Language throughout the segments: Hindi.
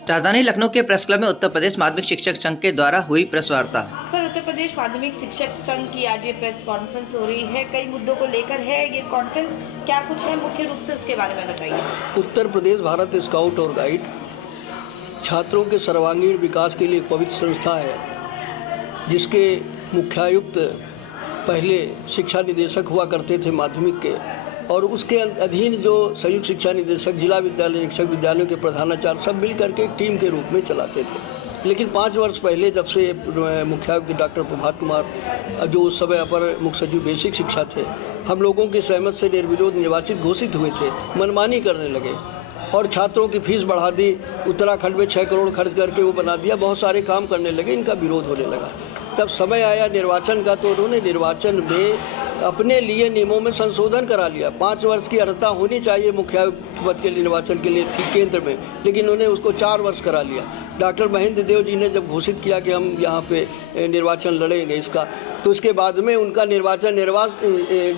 राजधानी लखनऊ के प्रेस क्लब में उत्तर प्रदेश माध्यमिक शिक्षक संघ के द्वारा हुई प्रेस वार्ता। सर, उत्तर प्रदेश माध्यमिक शिक्षक संघ की आज ये प्रेस कॉन्फ्रेंस हो रही है, कई मुद्दों को लेकर है ये कॉन्फ्रेंस, क्या कुछ है मुख्य रूप से उसके बारे में बताइए। उत्तर प्रदेश भारत स्काउट और गाइड छात्रों के सर्वांगीण विकास के लिए एक पवित्र संस्था है, जिसके मुख्यायुक्त पहले शिक्षा निदेशक हुआ करते थे माध्यमिक के, और उसके अधीन जो संयुक्त शिक्षा निदेशक, जिला विद्यालय शिक्षक, विद्यालयों के प्रधानाचार्य सब मिल करके एक टीम के रूप में चलाते थे। लेकिन 5 वर्ष पहले जब से मुख्यायुक्त डॉक्टर प्रभात कुमार, जो उस समय अपर मुख्य सचिव बेसिक शिक्षा थे, हम लोगों की सहमत से निर्विरोध निर्वाचित घोषित हुए थे, मनमानी करने लगे और छात्रों की फीस बढ़ा दी। उत्तराखंड में 6 करोड़ खर्च करके वो बना दिया, बहुत सारे काम करने लगे, इनका विरोध होने लगा। तब समय आया निर्वाचन का, तो उन्होंने निर्वाचन में अपने लिए नियमों में संशोधन करा लिया। 5 वर्ष की अर्हता होनी चाहिए मुख्यायुक्त पद के निर्वाचन के लिए थी केंद्र में, लेकिन उन्होंने उसको 4 वर्ष करा लिया। डॉक्टर महेंद्र देव जी ने जब घोषित किया कि हम यहाँ पे निर्वाचन लड़ेंगे इसका, तो उसके बाद में उनका निर्वाचन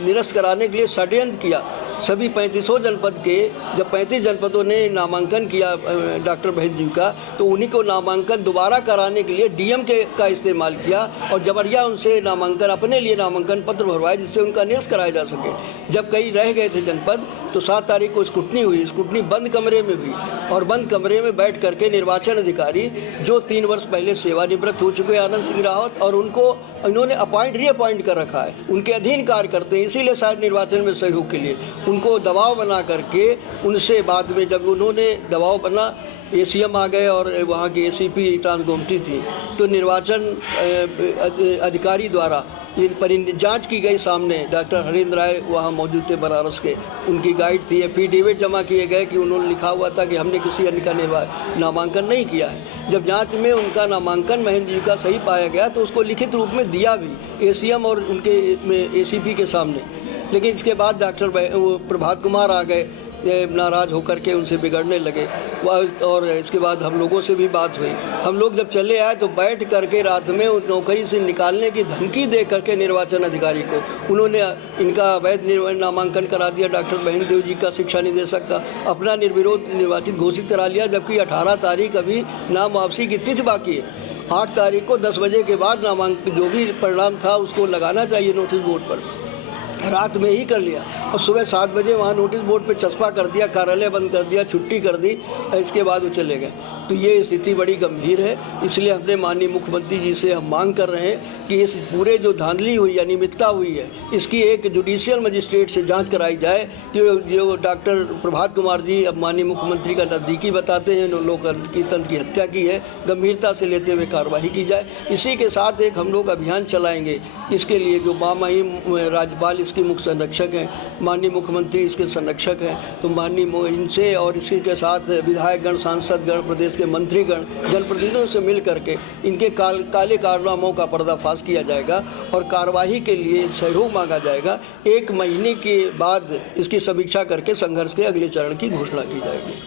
निरस्त कराने के लिए षड्यंत्र किया। सभी 3500 जनपद के जब 35 जनपदों ने नामांकन किया डॉक्टर महेंद्र जी का, तो उन्हीं को नामांकन दोबारा कराने के लिए डीएम का इस्तेमाल किया और जबरिया उनसे नामांकन, अपने लिए नामांकन पत्र भरवाए जिससे उनका निरस्त कराया जा सके। जब कई रह गए थे जनपद, तो 7 तारीख को स्क्रूटनी हुई। स्क्रूटनी बंद कमरे में हुई और बंद कमरे में बैठ करके निर्वाचन अधिकारी, जो 3 वर्ष पहले सेवानिवृत्त हो चुके आनंद सिंह रावत, और उनको इन्होंने रीअपॉइंट कर रखा है, उनके अधीन कार्य करते हैं, इसीलिए शायद निर्वाचन में सहयोग के लिए उनको दबाव बना करके, उनसे बाद में जब उन्होंने दबाव बना, एसीएम आ गए और वहाँ की एसीपी ट्रांस गोमती थी, तो निर्वाचन अधिकारी द्वारा जांच की गई सामने। डॉक्टर हरेंद्र राय वहाँ मौजूद थे बनारस के, उनकी गाइड थी। एफिडेविट जमा किए गए कि उन्होंने लिखा हुआ था कि हमने किसी अन्य का नामांकन नहीं किया है। जब जांच में उनका नामांकन महेंद्र जी का सही पाया गया, तो उसको लिखित रूप में दिया भी एसीएम और उनके एसीपी के सामने। लेकिन इसके बाद डॉक्टर प्रभात कुमार आ गए, नाराज़ होकर के उनसे बिगड़ने लगे, और इसके बाद हम लोगों से भी बात हुई। हम लोग जब चले आए तो बैठ करके रात में उस नौकरी से निकालने की धमकी दे करके निर्वाचन अधिकारी को उन्होंने इनका अवैध नामांकन करा दिया। डॉक्टर महेंद्र देव जी का, शिक्षा निदेशक का, अपना निर्विरोध निर्वाचित घोषित करा लिया, जबकि 18 तारीख अभी नाम वापसी की तिथि बाकी है। 8 तारीख को 10 बजे के बाद नामांकन जो भी परिणाम था उसको लगाना चाहिए नोटिस बोर्ड पर, रात में ही कर लिया और सुबह 7 बजे वहाँ नोटिस बोर्ड पे चस्पा कर दिया, कार्यालय बंद कर दिया, छुट्टी कर दी, इसके बाद वो चले गए। तो ये स्थिति बड़ी गंभीर है, इसलिए अपने माननीय मुख्यमंत्री जी से हम मांग कर रहे हैं कि इस पूरे जो धांधली हुई, अनियमितता हुई है, इसकी एक जुडिशियल मजिस्ट्रेट से जांच कराई जाए। कि जो डॉक्टर प्रभात कुमार जी अब माननीय मुख्यमंत्री का नज़दीकी बताते हैं, लोक कीर्तन की हत्या की है, गंभीरता से लेते हुए कार्रवाई की जाए। इसी के साथ एक हम लोग अभियान चलाएँगे, इसके लिए जो मामहिम राज्यपाल इसके मुख्य संरक्षक हैं, माननीय मुख्यमंत्री इसके संरक्षक हैं, तो माननीय इनसे और इसी के साथ विधायकगण, सांसदगण, प्रदेश के मंत्रीगण, जनप्रतिनिधियों से मिल करके इनके काले कारनामों का पर्दाफाश किया जाएगा और कार्यवाही के लिए सहयोग मांगा जाएगा। 1 महीने के बाद इसकी समीक्षा करके संघर्ष के अगले चरण की घोषणा की जाएगी।